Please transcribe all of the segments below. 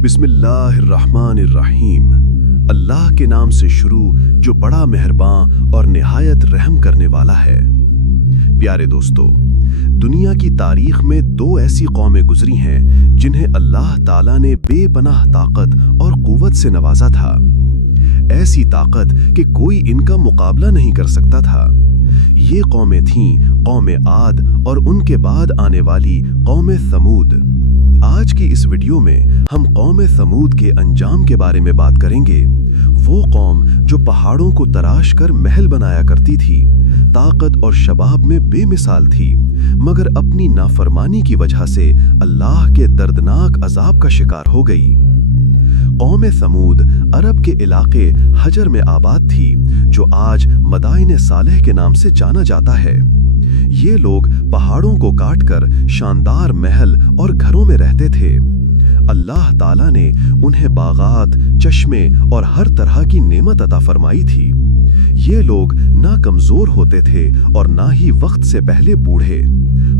बिस्मिल्लाहिर्रहमानिर्रहीम। अल्लाह के नाम से शुरू जो बड़ा मेहरबान और निहायत रहम करने वाला है। प्यारे दोस्तों, दुनिया की तारीख में दो ऐसी कौमें गुजरी हैं जिन्हें अल्लाह ताला ने बेपनाह ताकत और कुव्वत से नवाजा था। ऐसी ताकत कि कोई इनका मुकाबला नहीं कर सकता था। ये कौमें थीं कौम आद और उनके बाद आने वाली कौम समूद। आज की इस वीडियो में हम कौम समूद के अंजाम के बारे में बात करेंगे। वो कौम जो पहाड़ों को तराश कर महल बनाया करती थी, ताकत और शबाब में बेमिसाल थी, मगर अपनी नाफरमानी की वजह से अल्लाह के दर्दनाक अजाब का शिकार हो गई। कौम समूद अरब के इलाके हजर में आबाद थी, जो आज मदाइन सालेह के नाम से जाना जाता है। ये लोग पहाड़ों को काटकर शानदार महल और घरों में रहते थे। अल्लाह ताला ने उन्हें बागात, चश्मे और हर तरह की नेमत अता फरमाई थी। ये लोग ना कमजोर होते थे और ना ही वक्त से पहले बूढ़े,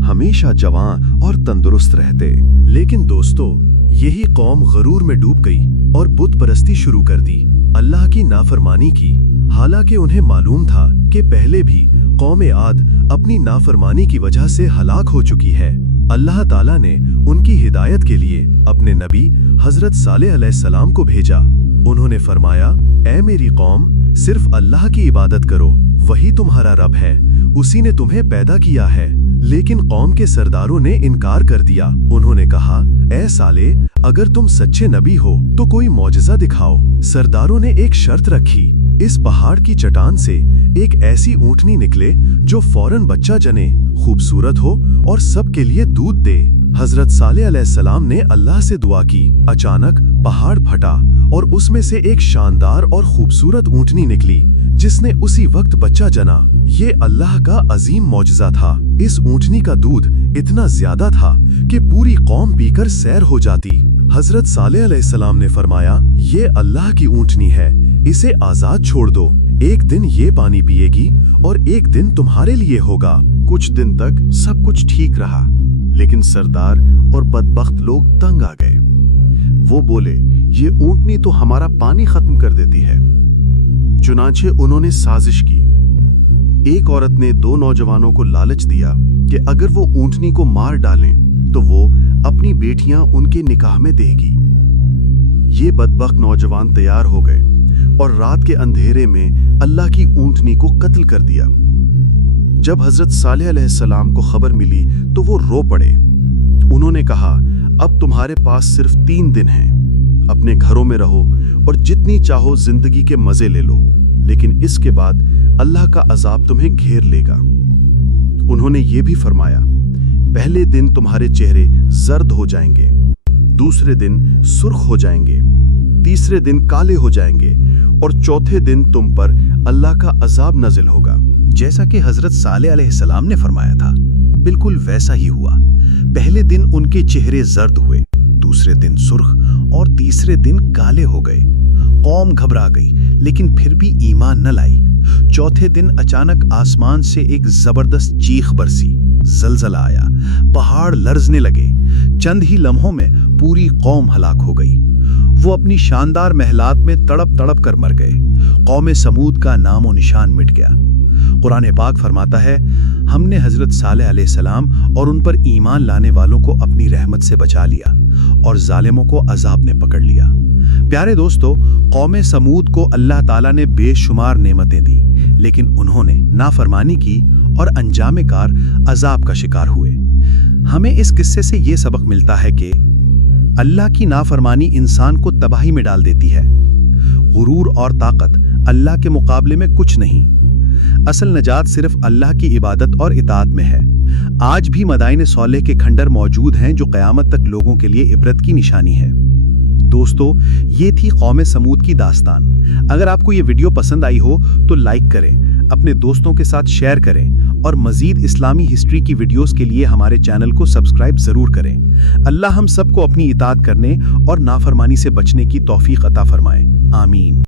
हमेशा जवान और तंदुरुस्त रहते। लेकिन दोस्तों, यही कौम गरूर में डूब गई और बुत परस्ती शुरू कर दी, अल्लाह की नाफरमानी की। हालांकि उन्हें मालूम था कि पहले भी कौम आद अपनी नाफरमानी की वजह से हलाक हो चुकी है। अल्लाह ताला ने उनकी हिदायत के लिए अपने नबी हजरत सालेह अलैहिस्सलाम को भेजा। उन्होंने फरमाया, ऐ मेरी कौम, सिर्फ अल्लाह की इबादत करो, वही तुम्हारा रब है, उसी ने तुम्हें पैदा किया है। लेकिन कौम के सरदारों ने इनकार कर दिया। उन्होंने कहा, ऐ साले, अगर तुम सच्चे नबी हो तो कोई मौजज़ा दिखाओ। सरदारों ने एक शर्त रखी, इस पहाड़ की चट्टान से एक ऐसी ऊंटनी निकले जो फौरन बच्चा जने, खूबसूरत हो और सबके लिए दूध दे। हजरत सालेह अलैहिस्सलाम ने अल्लाह से दुआ की। अचानक पहाड़ फटा और उसमें से एक शानदार और खूबसूरत ऊंटनी निकली, जिसने उसी वक्त बच्चा जना। ये अल्लाह का अजीम मौजज़ा था। इस ऊंटनी का दूध इतना ज्यादा था कि पूरी कौम पीकर सैर हो जाती। हजरत सालेह अलैहिस्सलाम ने फरमाया, ये अल्लाह की ऊंटनी है, इसे आजाद छोड़ दो। एक दिन ये पानी पिएगी और एक दिन तुम्हारे लिए होगा। कुछ दिन तक सब कुछ ठीक रहा, लेकिन सरदार और बदबख्त लोग तंग आ गए। वो बोले, ये ऊंटनी तो हमारा पानी खत्म कर देती है। चुनांचे उन्होंने साजिश की। एक औरत ने दो नौजवानों को लालच दिया कि अगर वो ऊंटनी को मार डालें तो वो अपनी बेटियां उनके निकाह में देगी। ये बदबख्त नौजवान तैयार हो गए और रात के अंधेरे में अल्लाह की ऊंटनी को कत्ल कर दिया। जब हजरत सालेह अलैहिस्सलाम को खबर मिली तो वो रो पड़े। उन्होंने कहा, अब तुम्हारे पास सिर्फ 3 दिन हैं, अपने घरों में रहो और जितनी चाहो जिंदगी के मजे ले लो, लेकिन इसके बाद अल्लाह का अजाब तुम्हें घेर लेगा। उन्होंने ये भी फरमाया, पहले दिन तुम्हारे चेहरे जर्द हो जाएंगे, दूसरे दिन सुर्ख हो जाएंगे, तीसरे दिन काले हो जाएंगे और चौथे दिन तुम पर अल्लाह का अजाब नाजिल होगा। जैसा कि हजरत सालेह अलैहिस्सलाम ने फरमाया था, बिल्कुल वैसा ही हुआ। पहले दिन उनके चेहरे जर्द हुए, दूसरे दिन सुर्ख और तीसरे दिन काले हो गए। कौम घबरा गई, लेकिन फिर भी ईमान न लाई। चौथे दिन अचानक आसमान से एक जबरदस्त चीख बरसी, जलजला आया, पहाड़ लर्जने लगे। चंद ही लम्हों में पूरी कौम हलाक हो गई। वो अपनी शानदार महलात में तड़प तड़प कर मर गए। कौम समूद का नामो निशान मिट गया। कुरान पाक फरमाता है, हमने हजरत सालेह अलैहिस्सलाम और उन पर ईमान लाने वालों को अपनी रहमत से बचा लिया और जालिमों को अजाब ने पकड़ लिया। प्यारे दोस्तों, कौम समूद को अल्लाह ताला ने बेशुमार नेमतें दी, लेकिन उन्होंने नाफरमानी की और अंजामे कार अजाब का शिकार हुए। हमें इस किस्से से ये सबक मिलता है कि अल्लाह की नाफरमानी इंसान को तबाही में डाल देती है। गुरूर और ताकत अल्लाह के मुकाबले में कुछ नहीं। असल नजात सिर्फ अल्लाह की इबादत और इताअत में है। आज भी मदाइन सालेह के खंडर मौजूद हैं जो क़यामत तक लोगों के लिए इबरत की निशानी है। दोस्तों, ये थी कौम समूद की दास्तान। अगर आपको ये वीडियो पसंद आई हो तो लाइक करें, अपने दोस्तों के साथ शेयर करें और मजीद इस्लामी हिस्ट्री की वीडियोस के लिए हमारे चैनल को सब्सक्राइब जरूर करें। अल्लाह हम सबको अपनी इताअत करने और नाफरमानी से बचने की तौफीक अता फरमाए। आमीन।